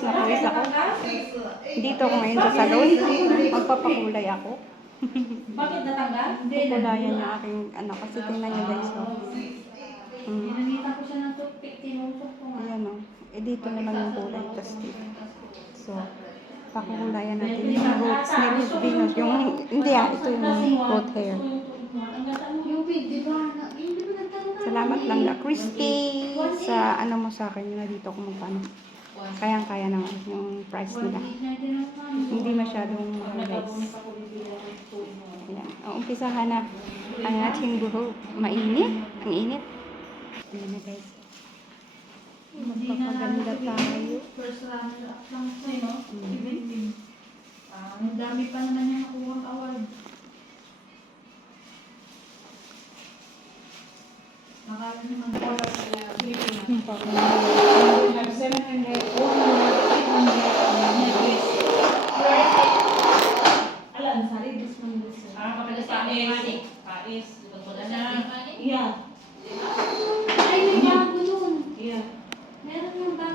na pawis ako. Dito ako ngayon sa salon. Magpapakulay ako. Bakit natanggal? Kukulayan yung aking anak. Kasi tingnan niyo guys. Oh. Pinanita ko siya ng toothpick, tinusok ko nga. Ayan o. Eh dito naman yung kulay. Tapos dito. So, pakukulayan natin yung roots ni Ruth Venus. Yung, hindi ah, ito yung goat hair. Salamat lang na Christy sa ano mo sa akin. Yung na dito ko magpano. Kayang-kaya naman yung price nila. Hindi masyadong mahal guys. Ayan. O, umpisahan na ang ating buhok. Mainit. Ang init. Ayan na guys. Magpapaganda tayo. First runner up lang siya, no? Ang dami pa naman niya nakuha award. Nakala naman ko Yung parang- have 700, 400, 800, Alam, sorry, this one, this one. Ah, kapag sa Pais. Pais. Wala na. Yeah. Ay, may bago nun. Yeah. Meron yung bago na eh. No. Very cheap. I said, and I think it was. The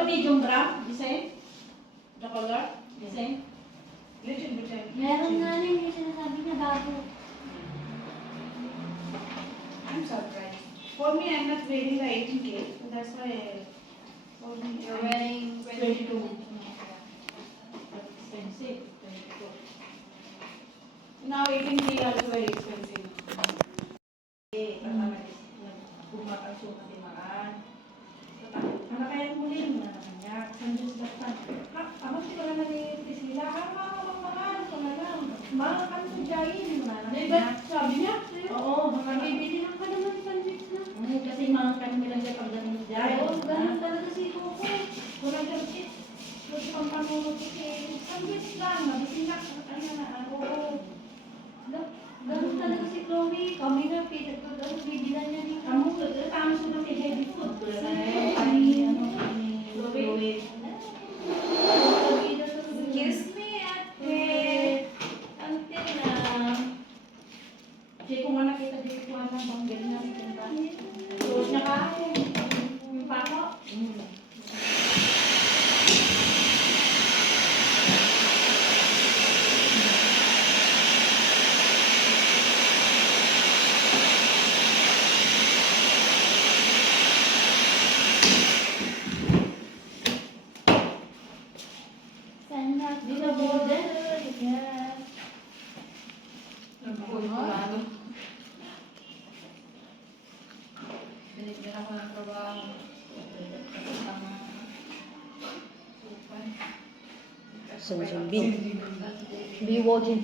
one medium brown, the same? The color, the same? Little bit. I- Meron nga rin yung sinasabi niya bago. I'm surprised. For me, I'm not wearing the 18K, so that's why I, for me, You're I'm wearing 22. Expensive. 22. Now 18K also very expensive. Eh, kasama is, pumakalso na timaan. Ano kaya muli mo na kanya? Sanjus Batan. Ha, ano sila na nalilitis sila? Ha, mga kamamahan ko na lang. Mga mo na lang. Eh, but sabi niya, Oo, baka Bibili lang ka naman sa Sandwich na. Kasi mga kanto lang dyan pagdating jayin. Oo, ganun talaga si Coco. Kurang gamit. Gusto pang panunod si Sandwich lang. Mabisinak. 神经病。We walking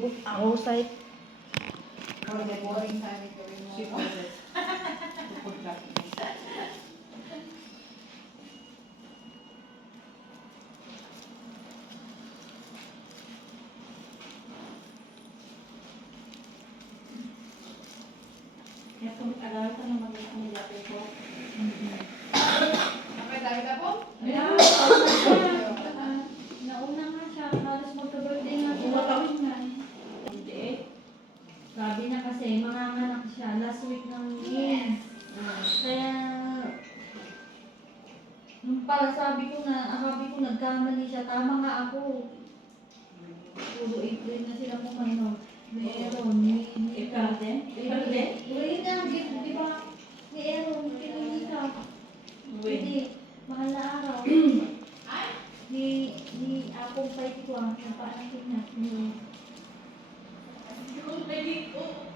nagkamali siya, tama nga ako. Puro April na sila pumano. Meron, ni, ni Ikaw din? Ikaw din? Uy na, di, di ba? Aaron, pinili ka. Hindi, mahal na araw. Ni, ni Apple Pie ko ang napaanak na. Ni, pag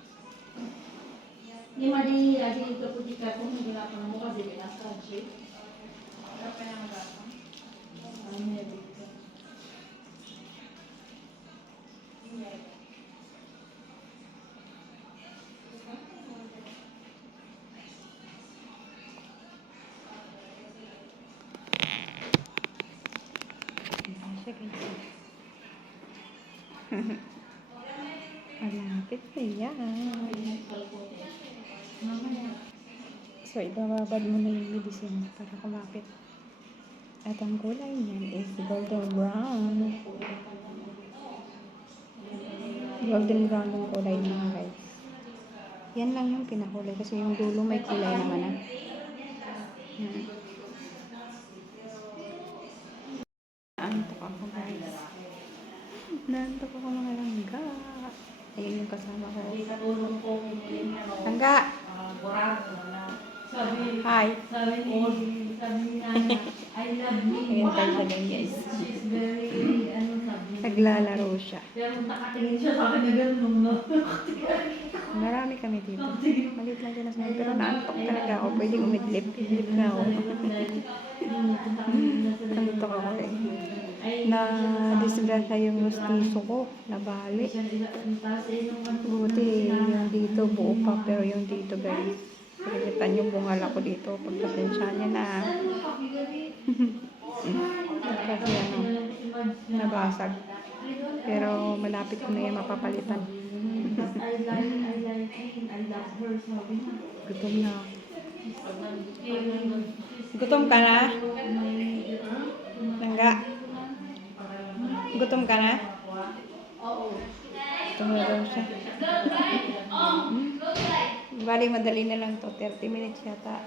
crunchy. Apa yang datang? Ano niya dito? Ayan siya guys. Malapit na yan. Mamaya. So, ibababad mo na yung medicine para kumapit. At ang kulay niyan is golden brown. Golden brown yung kulay niya guys. Yan lang yung pinakulay kasi yung dulo may kulay naman ah. Yan. Naantok ako guys. Naantok ako mga langga. Ayun yung kasama ko. Langga! Sabi, Hi! sabi ni, sabi ni Nana, I love me. Ayan tayo sa guys. She's very, ano sabi? Naglalaro siya. Pero nakatingin siya sa akin na gano'n, no? Marami kami dito. Maliit lang din na pero naantok talaga ako. Pwedeng umidlip. Idlip na ako. Antok ako eh. Na disgrasya yung gustiso ko. Nabali. Buti yung dito buo pa pero yung dito guys. Pagkitan yung bungal ako dito. Pagpasensya niya na. Kasi ano, nabasag. Pero malapit ko na yan mapapalitan. Gutom na. Gutom ka na? Langga? Gutom ka na? Oo. Daw siya. Hmm? Bali, madali na lang to. 30 minutes yata.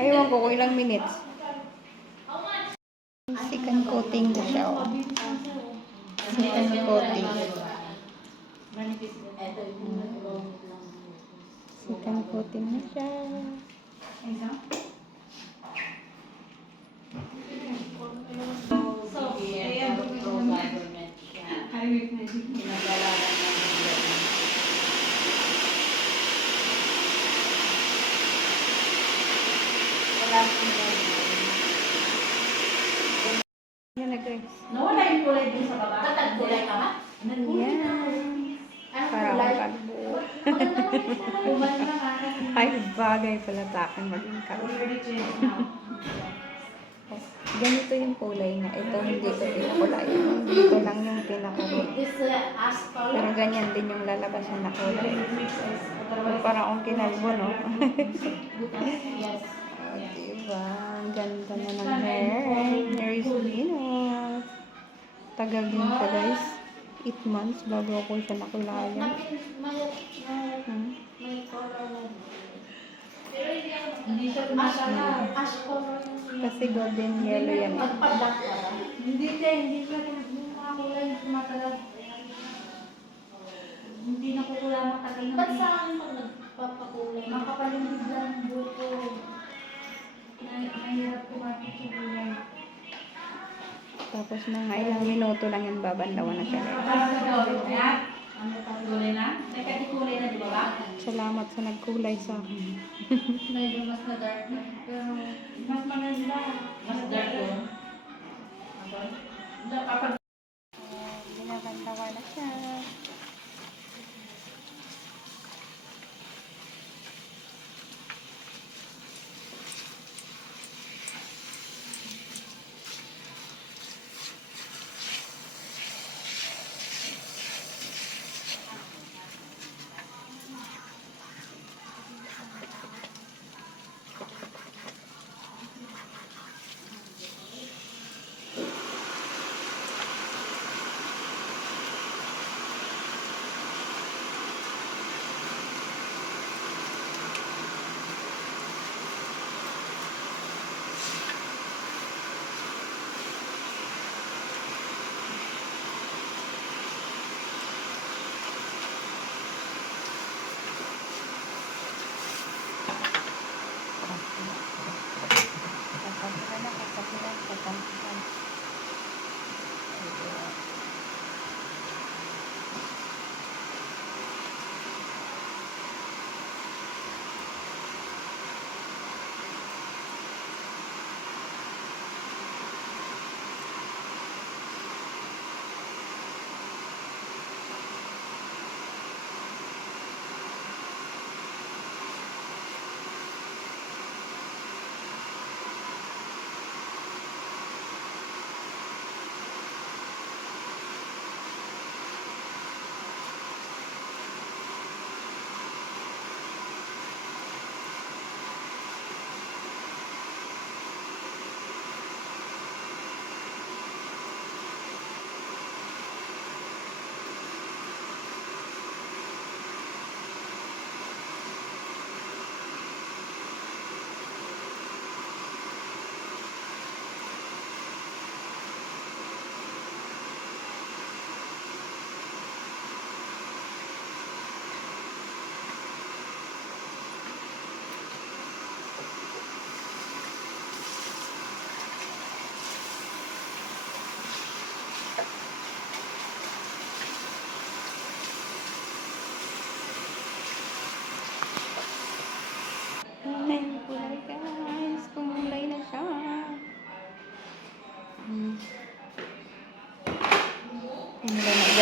Ewan ko kung ilang minutes. Second coating na siya. Oh. Second coating. Second coating na siya. So, Highway Magic. Yan na guys. Nawala yung kulay dun sa baba. Tatagkulay ka ba? Yan. Para akong nga. Ay, bagay pala sa akin maging kalbo. Now. Ganito yung kulay na. Ito hindi ko pinakulay. Dito lang yung pinakulay. Pero ganyan din yung lalabasan na kulay. Parang akong kinalbo, no? Yes. Oh, diba? Ang ganda na ng hair. Hair is Venus. Tagal din siya, guys. 8 months bago ako siya nakulayan. Hmm? Hindi siya tumatala. ash color Kasi golden yellow yan. eh. Hindi te, hindi siya yung mga kulay na tumatala. Hindi na kukula matagal na. Ba't sa akin pag nagpapakulay? Makapal yung bigla ng buko. Na- Mahirap kumapit sa kulay. Tapos mga ilang minuto lang yan babandawan na siya. Ano pa kulay na? Teka, Salamat sa nagkulay sa akin. Medyo mas na dark na. Pero mas maganda. Mas dark yun. Kapag Binabandawan na siya.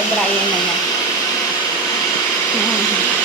Nag-dryer na niya. Mhm.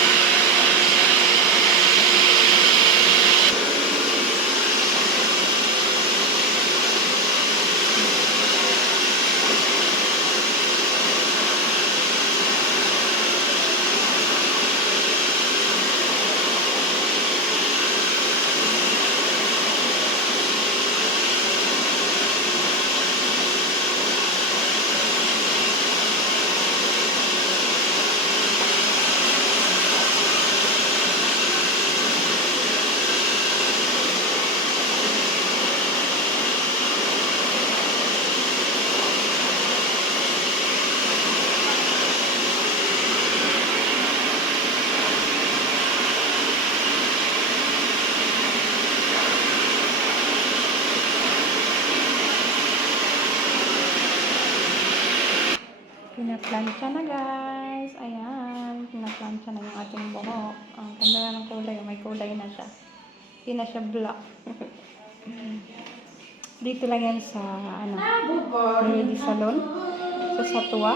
Pinaplansya na guys. Ayan. Pinaplansya na yung ating buhok. Ang ganda na ng kulay. May kulay na siya. Hindi na siya black. Dito lang yan sa ano, Lady Salon. Sa Satua.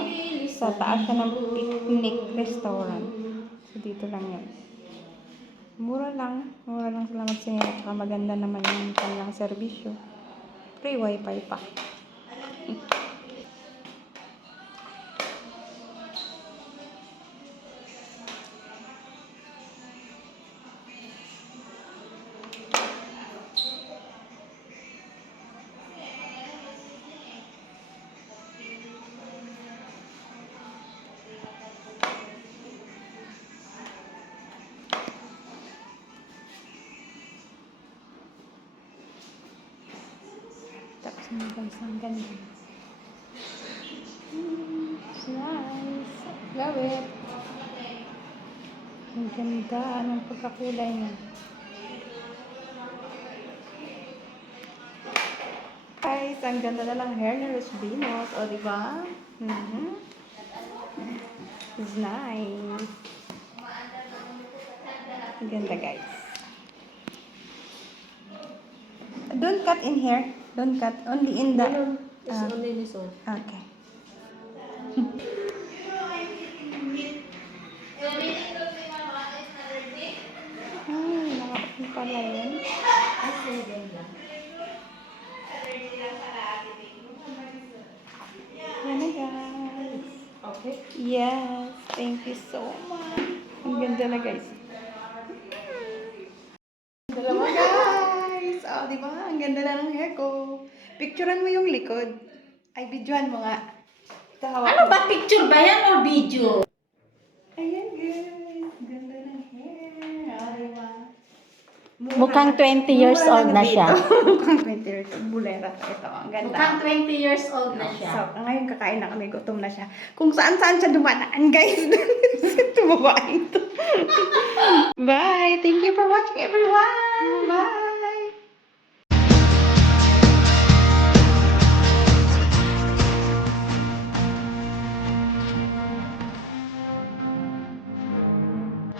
Sa taas siya ng picnic restaurant. So dito lang yan. Mura lang. Mura lang sila magsingil. At saka maganda naman yung kanilang serbisyo. Free wifi pa. Mo guys, ang ganda. Mm, nice. Love it. Ang ganda. Anong pagkakulay niya. Guys, ang ganda na ng hair ni Rosbinos. O, di ba? Mhm. It's nice. Ang ganda, guys. Don't cut in here. Don't cut. Only in the... Ah, only this one. okay. Ay, nakapin pala yun. Yan na guys. Okay. Yes, thank you so much. Ang ganda na guys. Dalawa guys. Oh, di ba? Ang ganda na ng hair ko. Picturean mo yung likod. Ay, videohan mo nga. Ito, Ano mo. ba picture ba yan or video? Ayan guys. Ganda ng hair. Di ba? Mura Mukhang lang- 20 years mura old lang na siya. dito. Mukhang 20 years old. Bulera to. Ito, ang ganda. Mukhang 20 years old na siya. So, ngayon kakain na kami, gutom na siya. Kung saan-saan siya dumadaan, guys. Tumawain to. Bye! Thank you for watching, everyone! Bye!